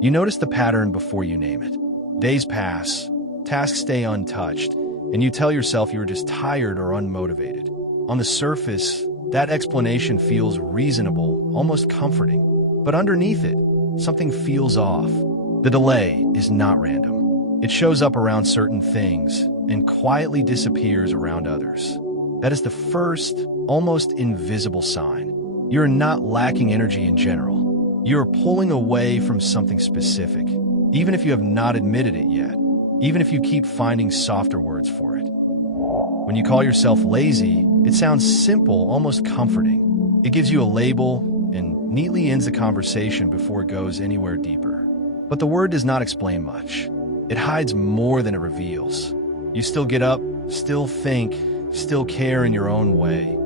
You notice the pattern before you name it. Days pass, tasks stay untouched, and you tell yourself you're just tired or unmotivated. On the surface, that explanation feels reasonable, almost comforting. But underneath it, something feels off. The delay is not random. It shows up around certain things and quietly disappears around others. That is the first, almost invisible sign. You're not lacking energy in general. You're pulling away from something specific, even if you have not admitted it yet, even if you keep finding softer words for it. When you call yourself lazy, it sounds simple, almost comforting. It gives you a label and neatly ends the conversation before it goes anywhere deeper. But the word does not explain much. It hides more than it reveals. You still get up, still think, still care in your own way,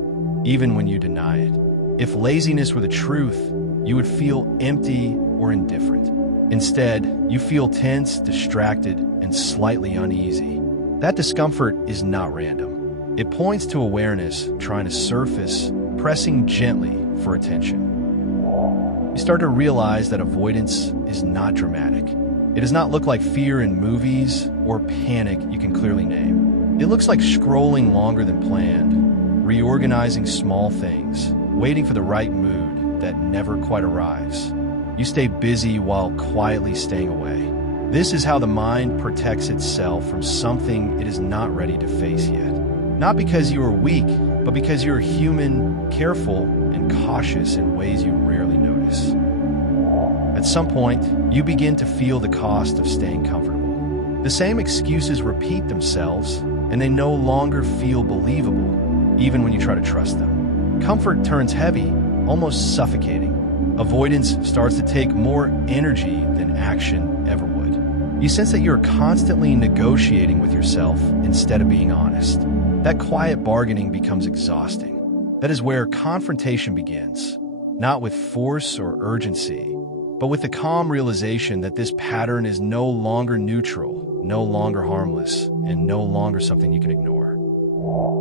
even when you deny it. If laziness were the truth, you would feel empty or indifferent. Instead, you feel tense, distracted, and slightly uneasy. That discomfort is not random. It points to awareness trying to surface, pressing gently for attention. You start to realize that avoidance is not dramatic. It does not look like fear in movies or panic you can clearly name. It looks like scrolling longer than planned, reorganizing small things, waiting for the right mood that never quite arrives. You stay busy while quietly staying away. This is how the mind protects itself from something it is not ready to face yet. Not because you are weak, but because you're human, careful, and cautious in ways you rarely notice. At some point, you begin to feel the cost of staying comfortable. The same excuses repeat themselves, and they no longer feel believable, even when you try to trust them. Comfort turns heavy, almost suffocating. Avoidance starts to take more energy than action ever would. You sense that you're constantly negotiating with yourself instead of being honest. That quiet bargaining becomes exhausting. That is where confrontation begins, not with force or urgency, but with the calm realization that this pattern is no longer neutral, no longer harmless, and no longer something you can ignore.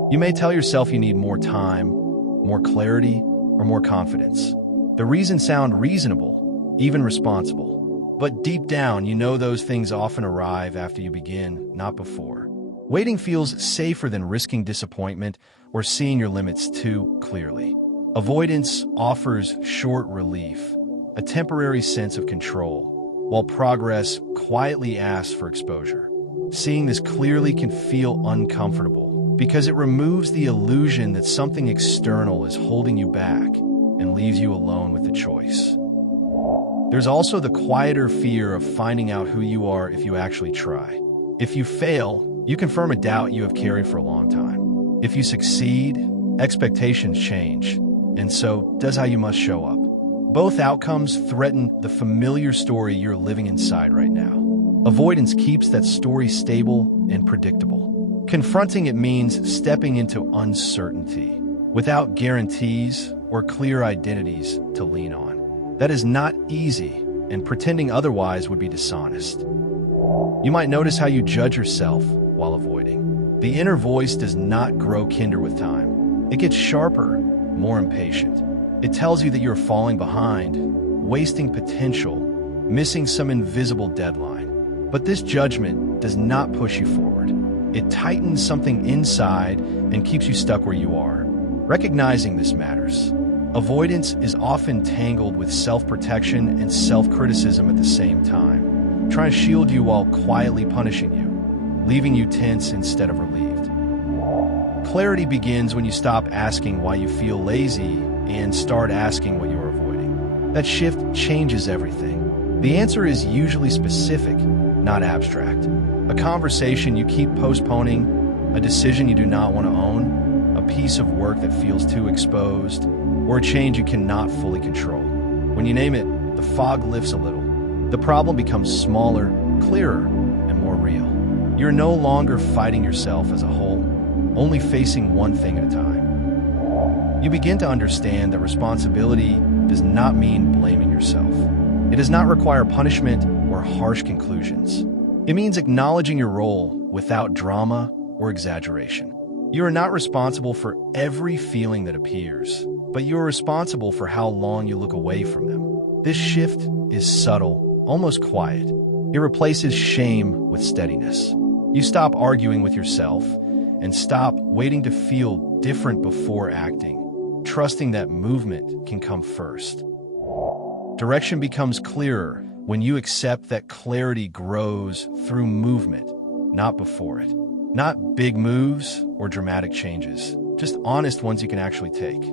You may tell yourself you need more time, more clarity, or more confidence. The reasons sound reasonable, even responsible. But deep down, you know those things often arrive after you begin, not before. Waiting feels safer than risking disappointment or seeing your limits too clearly. Avoidance offers short relief, a temporary sense of control, while progress quietly asks for exposure. Seeing this clearly can feel uncomfortable because it removes the illusion that something external is holding you back and leaves you alone with the choice. There's also the quieter fear of finding out who you are if you actually try. If you fail, you confirm a doubt you have carried for a long time. If you succeed, expectations change, and so does how you must show up. Both outcomes threaten the familiar story you're living inside right now. Avoidance keeps that story stable and predictable. Confronting it means stepping into uncertainty, without guarantees or clear identities to lean on. That is not easy, and pretending otherwise would be dishonest. You might notice how you judge yourself while avoiding. The inner voice does not grow kinder with time. It gets sharper, more impatient. It tells you that you're falling behind, wasting potential, missing some invisible deadline. But this judgment does not push you forward. It tightens something inside and keeps you stuck where you are. Recognizing this matters. Avoidance is often tangled with self-protection and self-criticism at the same time, trying to shield you while quietly punishing you, leaving you tense instead of relieved. Clarity begins when you stop asking why you feel lazy and start asking what you are avoiding. That shift changes everything. The answer is usually specific, not abstract. A conversation you keep postponing, a decision you do not want to own, a piece of work that feels too exposed, or a change you cannot fully control. When you name it, the fog lifts a little. The problem becomes smaller, clearer, and more real. You're no longer fighting yourself as a whole, only facing one thing at a time. You begin to understand that responsibility does not mean blaming yourself. It does not require punishment or harsh conclusions. It means acknowledging your role without drama or exaggeration. You are not responsible for every feeling that appears, but you are responsible for how long you look away from them. This shift is subtle, almost quiet. It replaces shame with steadiness. You stop arguing with yourself and stop waiting to feel different before acting, trusting that movement can come first. Direction becomes clearer when you accept that clarity grows through movement, not before it. Not big moves or dramatic changes, just honest ones you can actually take.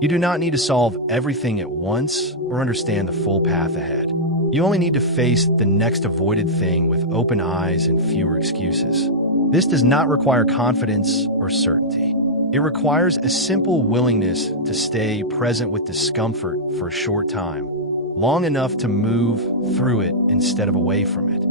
You do not need to solve everything at once or understand the full path ahead. You only need to face the next avoided thing with open eyes and fewer excuses. This does not require confidence or certainty. It requires a simple willingness to stay present with discomfort for a short time, long enough to move through it instead of away from it.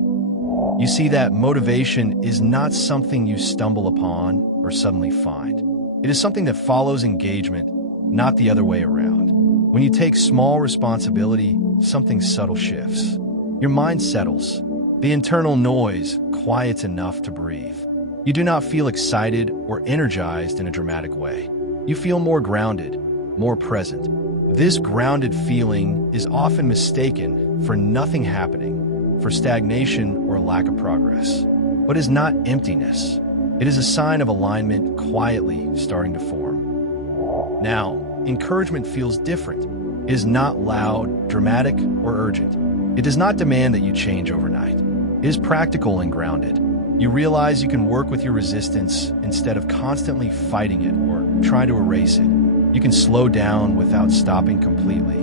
You see that motivation is not something you stumble upon or suddenly find. It is something that follows engagement, not the other way around. When you take small responsibility, something subtle shifts. Your mind settles. The internal noise quiets enough to breathe. You do not feel excited or energized in a dramatic way. You feel more grounded, more present. This grounded feeling is often mistaken for nothing happening, for stagnation or lack of progress, but is not emptiness. It is a sign of alignment quietly starting to form. Now, encouragement feels different. It is not loud, dramatic, or urgent. It does not demand that you change overnight. It is practical and grounded. You realize you can work with your resistance instead of constantly fighting it or trying to erase it. You can slow down without stopping completely.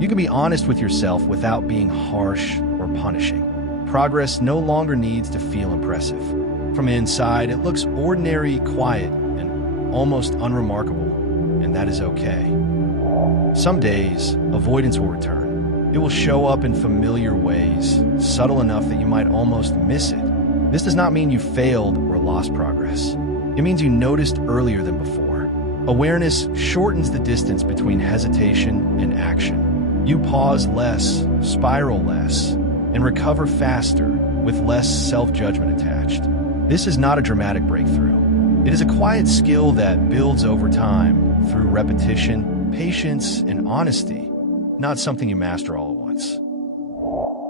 You can be honest with yourself without being harsh or punishing. Progress no longer needs to feel impressive. From inside, it looks ordinary, quiet, and almost unremarkable, and that is okay. Some days, avoidance will return. It will show up in familiar ways, subtle enough that you might almost miss it. This does not mean you failed or lost progress. It means you noticed earlier than before. Awareness shortens the distance between hesitation and action. You pause less, spiral less, and recover faster with less self-judgment attached. This is not a dramatic breakthrough. It is a quiet skill that builds over time through repetition, patience, and honesty, not something you master all at once.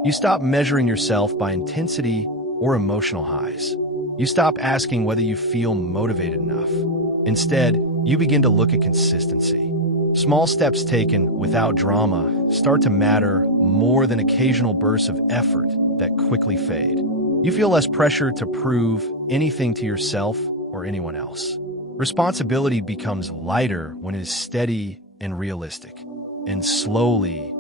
You stop measuring yourself by intensity or emotional highs. You stop asking whether you feel motivated enough. Instead, you begin to look at consistency. Small steps taken without drama start to matter more than occasional bursts of effort that quickly fade. You feel less pressure to prove anything to yourself or anyone else. Responsibility becomes lighter when it is steady and realistic. And slowly,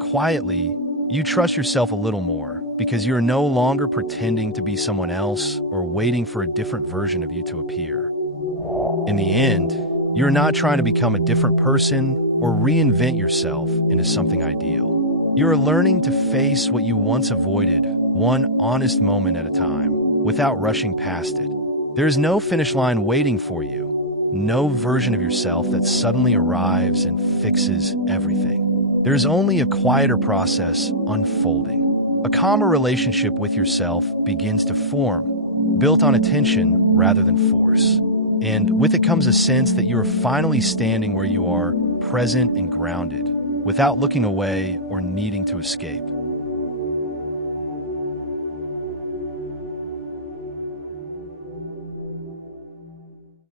quietly, you trust yourself a little more because you're no longer pretending to be someone else or waiting for a different version of you to appear. In the end, you're not trying to become a different person or reinvent yourself into something ideal. You're learning to face what you once avoided, one honest moment at a time, without rushing past it. There is no finish line waiting for you, no version of yourself that suddenly arrives and fixes everything. There is only a quieter process unfolding. A calmer relationship with yourself begins to form, built on attention rather than force. And with it comes a sense that you are finally standing where you are, present and grounded, without looking away or needing to escape.